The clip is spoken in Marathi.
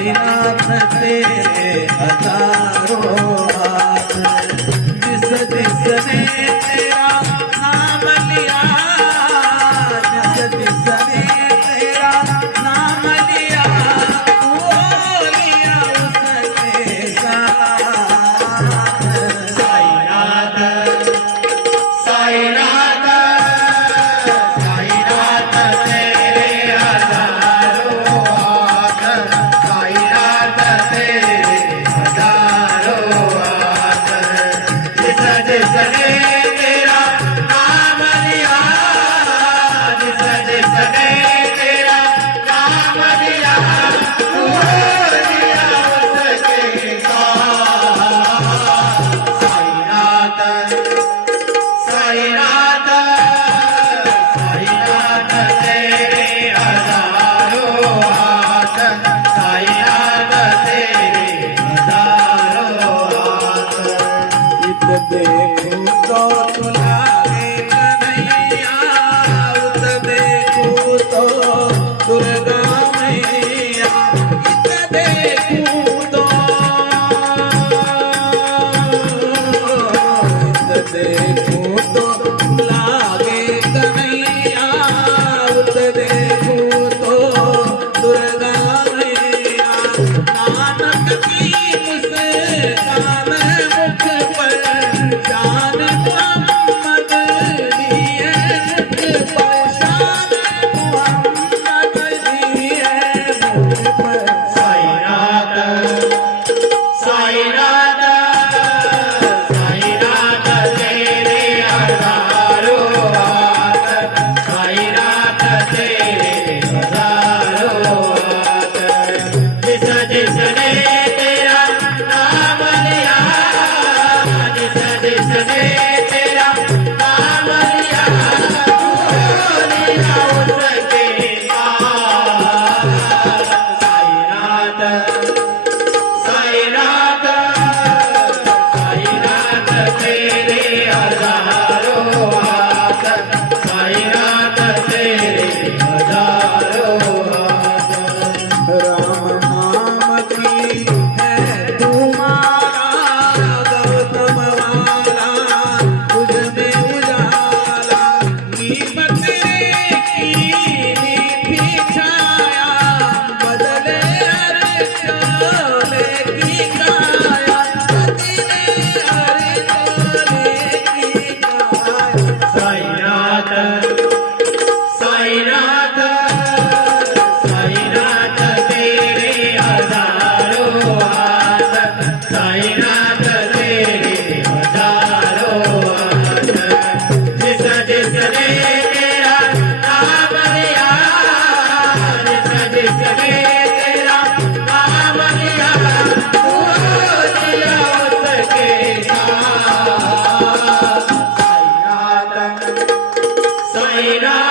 साईनाथ ते हजारों দেখুন जान Hare Rama.